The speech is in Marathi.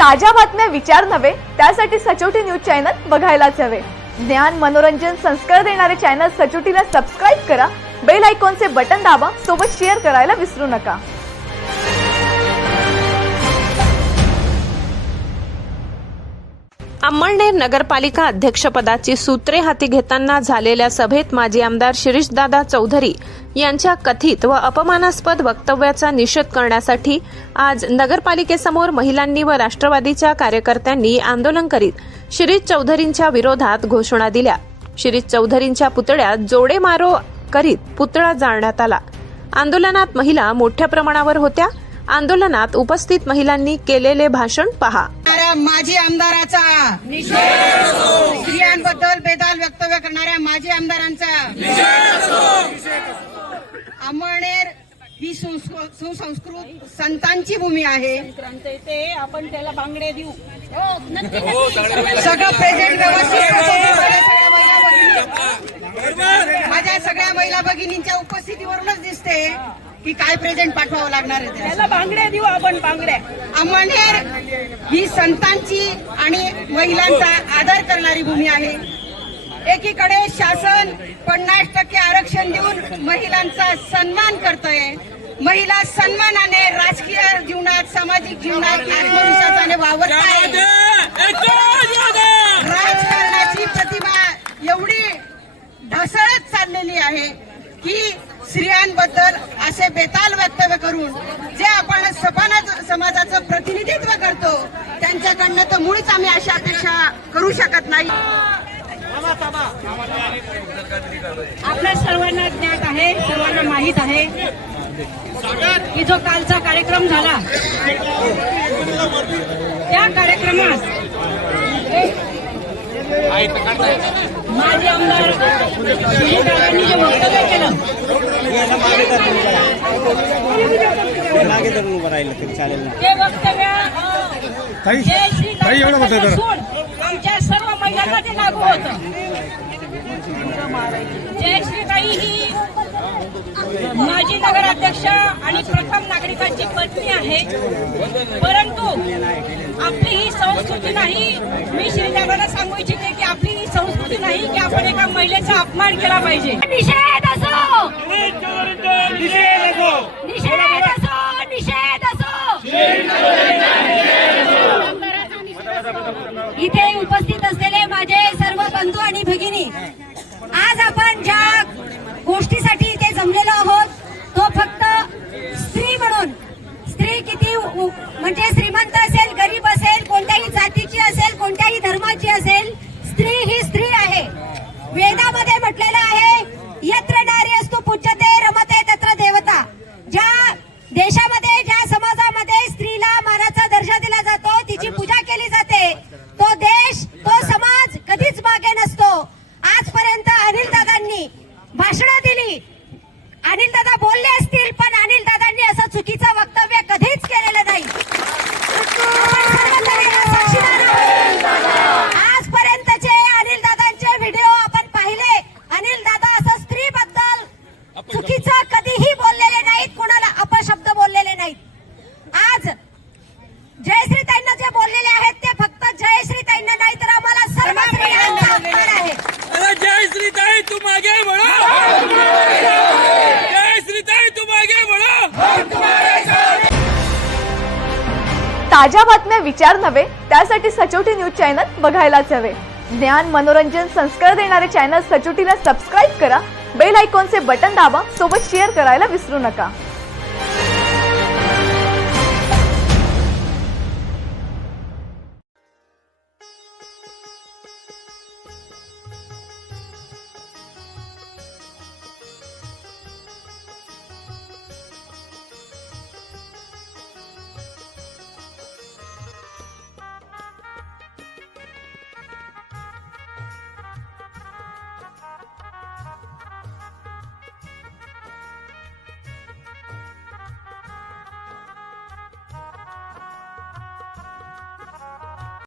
ताज्या बातम्या विचार नव्हे त्यासाठी सचोटी न्यूज चॅनल बघायलाच हवे. ज्ञान मनोरंजन संस्कार देणारे चॅनल सचोटीला सबस्क्राईब करा बेल आयकॉनचे बटन दाबा सोबत शेअर करायला विसरू नका. अंमळनेर नगरपालिका अध्यक्षपदाची सूत्रे हाती घेताना झालेल्या सभेत माजी आमदार शिरीषदादा चौधरी यांच्या कथित व अपमानास्पद वक्तव्याचा निषेध करण्यासाठी आज नगरपालिकेसमोर महिलांनी व राष्ट्रवादीच्या कार्यकर्त्यांनी आंदोलन करीत शिरीष चौधरींच्या विरोधात घोषणा दिल्या. शिरीष चौधरींच्या पुतळ्यात जोडे मारो करीत पुतळा जाळण्यात आला. आंदोलनात महिला मोठ्या प्रमाणावर होत्या. आंदोलनात उपस्थित महिलांनी केलेले भाषण पहा. माजी आमदाराचा. स्त्रियांबद्दल बेदाल वक्तव्य करणाऱ्या माजी आमदारांचा. अंमळनेर ही सुसं- सुसंस्कृत संतांची भूमी आहे. ते आपण त्याला बांगडे देऊ. सगळं प्रेझेंट व्यवस्थित. माझ्या सगळ्या महिला भगिनी- माझ्या सगळ्या महिला भगिनींच्या उपस्थितीवरूनच दिसते. की काय प्रेझेंट पाठवावं लागणार आहे. त्याला? बांगड्या देऊ आपण बांगड्या. अंमळनेर ही संतांची आणि महिलांचा आदर करणारी भूमी आहे. एकीकडे शासन पन्नास टक्के आरक्षण देऊन महिलांचा सन्मान करतोय. महिला सन्मानाने राजकीय जीवनात सामाजिक जीवनात आत्मविश्वासाने वावरत आहे. राजकारणाची प्रतिमा एवढी ढसळत चाललेली आहे की स्त्रियांबद्दल असे बेताल वक्तव्य करून जे आपण सपाना समाजाचं प्रतिनिधित्व करतो त्यांच्याकडनं तर मुळीच आम्ही अशी अपेक्षा करू शकत नाही. आपल्या सर्वांना ज्ञात आहे सर्वांना माहीत आहे की जो कालचा कार्यक्रम झाला त्या कार्यक्रमात माजी आमदार शिरीषदादांनी जे वक्तव्य केलं ते वक्तव्य आमच्या सर्व महिलांना ते लागू होतं. जय श्रीताई ही माजी नगराध्यक्ष आणि प्रथम नागरिकांची पत्नी आहे. परंतु आपली ही संस्कृती नाही. मी श्रीदादांना सांगू इच्छिते की आपली नाही की आपण एका महिलेचा अपमान केला पाहिजे. निषेध असो! निषेध असो! निषेध असो! इथे उपस्थित असलेले माझे सर्व बंधू आणि भगिनी आज आपण ज्या गोष्टीसाठी इथे जमलेलो आहोत तो फक्त स्त्री म्हणून. स्त्री किती म्हणजे श्रीमंत जयश्रीताईंना जे बोललेले आहेत ते फक्त जयश्रीताईंना नाही तर आम्हाला सर्व स्त्रियांचा अपमान आहे. अरे जय श्रीताई तुम आगे बढ़ो ताज्या बातम्या विचार नव्हे त्यासाठी सचोटी न्यूज चॅनल बघायलाच हवे. ज्ञान मनोरंजन संस्कार देणारे चॅनल सचोटीला सबस्क्राईब करा बेल आयकॉनचे बटन दाबा सोबत शेअर करायला विसरू नका.